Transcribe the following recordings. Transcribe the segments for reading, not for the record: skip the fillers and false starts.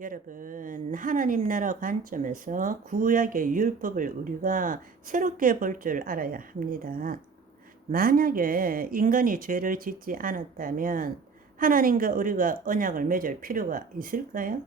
여러분, 하나님 나라 관점에서 구약의 율법을 우리가 새롭게 볼 줄 알아야 합니다. 만약에 인간이 죄를 짓지 않았다면 하나님과 우리가 언약을 맺을 필요가 있을까요?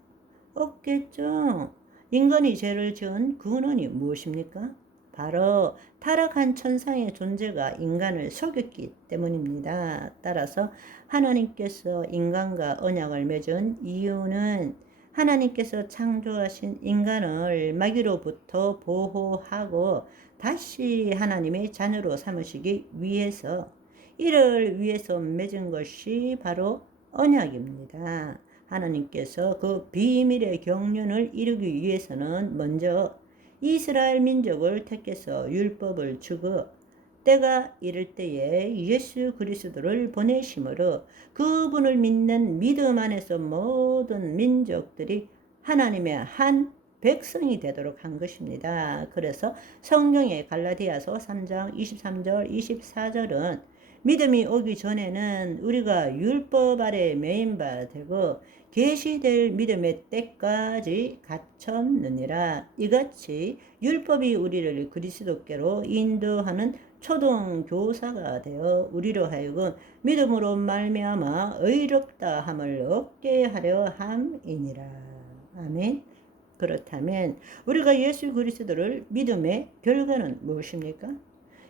없겠죠. 인간이 죄를 지은 근원이 무엇입니까? 바로 타락한 천상의 존재가 인간을 속였기 때문입니다. 따라서 하나님께서 인간과 언약을 맺은 이유는 하나님께서 창조하신 인간을 마귀로부터 보호하고 다시 하나님의 자녀로 삼으시기 위해서, 이를 위해서 맺은 것이 바로 언약입니다. 하나님께서 그 비밀의 경륜을 이루기 위해서는 먼저 이스라엘 민족을 택해서 율법을 주고 때가 이를 때에 예수 그리스도를 보내심으로 그분을 믿는 믿음 안에서 모든 민족들이 하나님의 한 백성이 되도록 한 것입니다. 그래서 성경의 갈라디아서 3장 23절 24절은 믿음이 오기 전에는 우리가 율법 아래 매인 바 되고 계시될 믿음의 때까지 갇혔느니라. 이같이 율법이 우리를 그리스도께로 인도하는 초등 교사가 되어 우리로 하여금 믿음으로 말미암아 의롭다 함을 얻게 하려 함이니라. 아멘. 그렇다면 우리가 예수 그리스도를 믿음의 결과는 무엇입니까?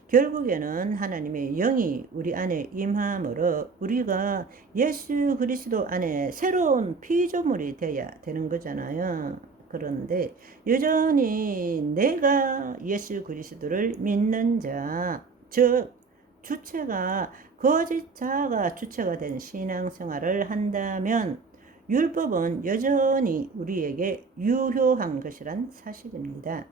결국에는 하나님의 영이 우리 안에 임함으로 우리가 예수 그리스도 안에 새로운 피조물이 되어야 되는 거잖아요. 그런데 여전히 내가 예수 그리스도를 믿는 자, 즉 주체가 거짓 자가 주체가 된 신앙생활을 한다면 율법은 여전히 우리에게 유효한 것이란 사실입니다.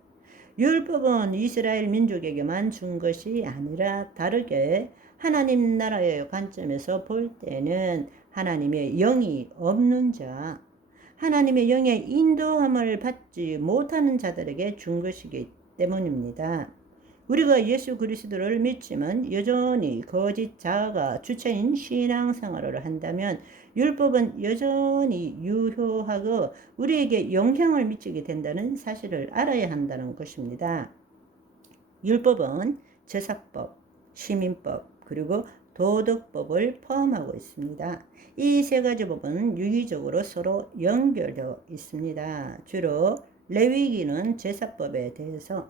율법은 이스라엘 민족에게만 준 것이 아니라 다르게 하나님 나라의 관점에서 볼 때는 하나님의 영이 없는 자, 하나님의 영의 인도함을 받지 못하는 자들에게 준 것이기 때문입니다. 우리가 예수 그리스도를 믿지만 여전히 거짓 자아가 주체인 신앙생활을 한다면 율법은 여전히 유효하고 우리에게 영향을 미치게 된다는 사실을 알아야 한다는 것입니다. 율법은 제사법, 시민법, 그리고 도덕법을 포함하고 있습니다. 이 세 가지 법은 유기적으로 서로 연결되어 있습니다. 주로 레위기는 제사법에 대해서,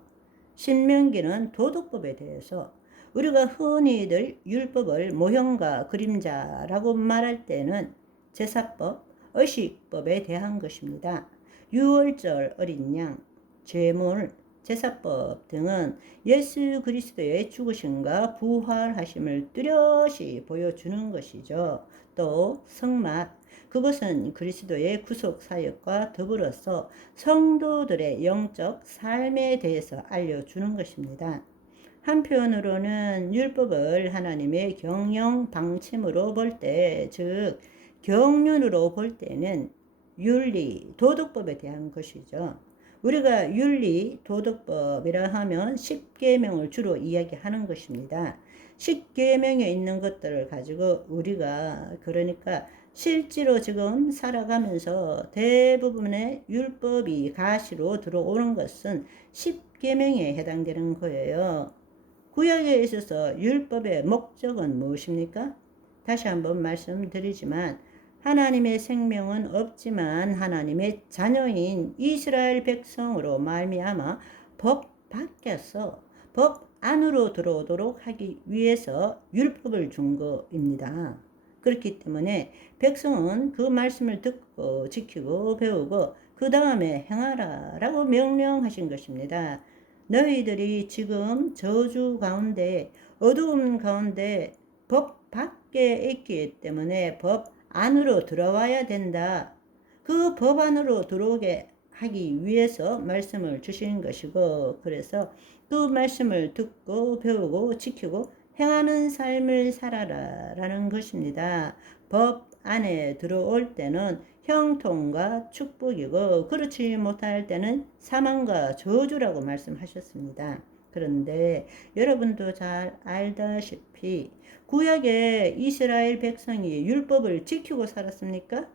신명기는 도덕법에 대해서, 우리가 흔히들 율법을 모형과 그림자라고 말할 때는 제사법, 의식법에 대한 것입니다. 유월절 어린 양, 제물, 제사법 등은 예수 그리스도의 죽으심과 부활하심을 뚜렷이 보여주는 것이죠. 또 성막, 그것은 그리스도의 구속 사역과 더불어서 성도들의 영적 삶에 대해서 알려주는 것입니다. 한편으로는 율법을 하나님의 경영 방침으로 볼 때, 즉 경륜으로 볼 때는 윤리, 도덕법에 대한 것이죠. 우리가 윤리, 도덕법이라 하면 10계명을 주로 이야기하는 것입니다. 10계명에 있는 것들을 가지고 우리가 그러니까 실제로 지금 살아가면서 대부분의 율법이 가시로 들어오는 것은 10계명에 해당되는 거예요. 구약에 있어서 율법의 목적은 무엇입니까? 다시 한번 말씀드리지만 하나님의 생명은 없지만 하나님의 자녀인 이스라엘 백성으로 말미암아 법 밖에서 법 안으로 들어오도록 하기 위해서 율법을 준 것입니다. 그렇기 때문에 백성은 그 말씀을 듣고 지키고 배우고 그 다음에 행하라 라고 명령하신 것입니다. 너희들이 지금 저주 가운데 어두움 가운데 법 밖에 있기 때문에 법 안으로 들어와야 된다. 그 법 안으로 들어오게 하기 위해서 말씀을 주신 것이고, 그래서 그 말씀을 듣고 배우고 지키고 행하는 삶을 살아라 라는 것입니다. 법 안에 들어올 때는 형통과 축복이고 그렇지 못할 때는 사망과 저주라고 말씀하셨습니다. 그런데 여러분도 잘 알다시피 구약의 이스라엘 백성이 율법을 지키고 살았습니까?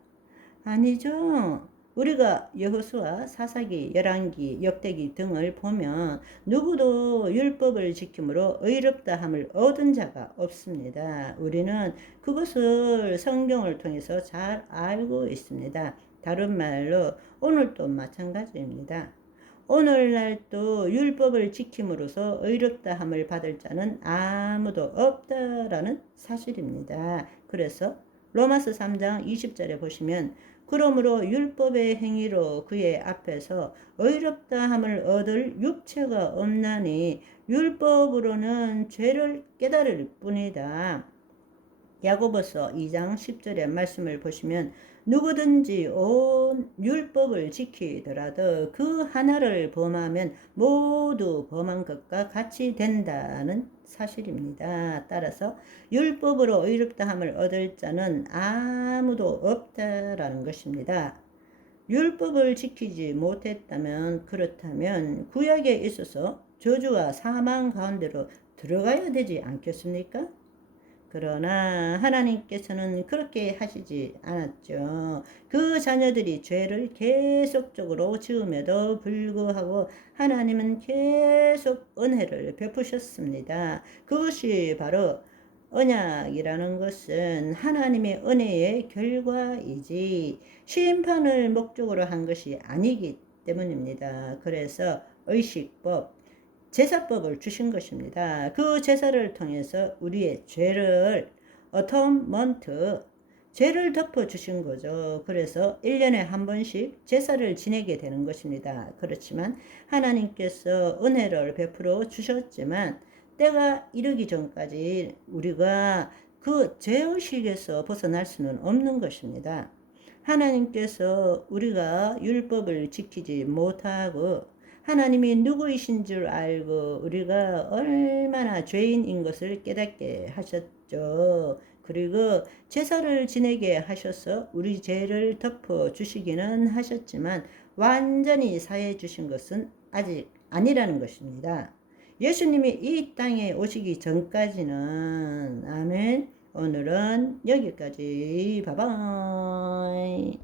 아니죠. 우리가 여호수아, 사사기, 열왕기, 역대기 등을 보면 누구도 율법을 지킴으로 의롭다함을 얻은 자가 없습니다. 우리는 그것을 성경을 통해서 잘 알고 있습니다. 다른 말로 오늘도 마찬가지입니다. 오늘날도 율법을 지킴으로써 의롭다함을 받을 자는 아무도 없다라는 사실입니다. 그래서 로마서 3장 20절에 보시면 그러므로 율법의 행위로 그의 앞에서 의롭다함을 얻을 육체가 없나니 율법으로는 죄를 깨달을 뿐이다. 야고보서 2장 10절의 말씀을 보시면 누구든지 온 율법을 지키더라도 그 하나를 범하면 모두 범한 것과 같이 된다는 사실입니다. 따라서 율법으로 의롭다함을 얻을 자는 아무도 없다라는 것입니다. 율법을 지키지 못했다면 그렇다면 구약에 있어서 저주와 사망 가운데로 들어가야 되지 않겠습니까? 그러나 하나님께서는 그렇게 하시지 않았죠. 그 자녀들이 죄를 계속적으로 지음에도 불구하고 하나님은 계속 은혜를 베푸셨습니다. 그것이 바로 언약이라는 것은 하나님의 은혜의 결과이지 심판을 목적으로 한 것이 아니기 때문입니다. 그래서 의식법, 제사법을 주신 것입니다. 그 제사를 통해서 우리의 죄를 어토먼트, 죄를 덮어 주신 거죠. 그래서 1년에 한 번씩 제사를 지내게 되는 것입니다. 그렇지만 하나님께서 은혜를 베풀어 주셨지만 때가 이르기 전까지 우리가 그 죄의식에서 벗어날 수는 없는 것입니다. 하나님께서 우리가 율법을 지키지 못하고 하나님이 누구이신 줄 알고 우리가 얼마나 죄인인 것을 깨닫게 하셨죠. 그리고 제사를 지내게 하셔서 우리 죄를 덮어 주시기는 하셨지만 완전히 사해 주신 것은 아직 아니라는 것입니다. 예수님이 이 땅에 오시기 전까지는 아멘. 오늘은 여기까지. 바이바이.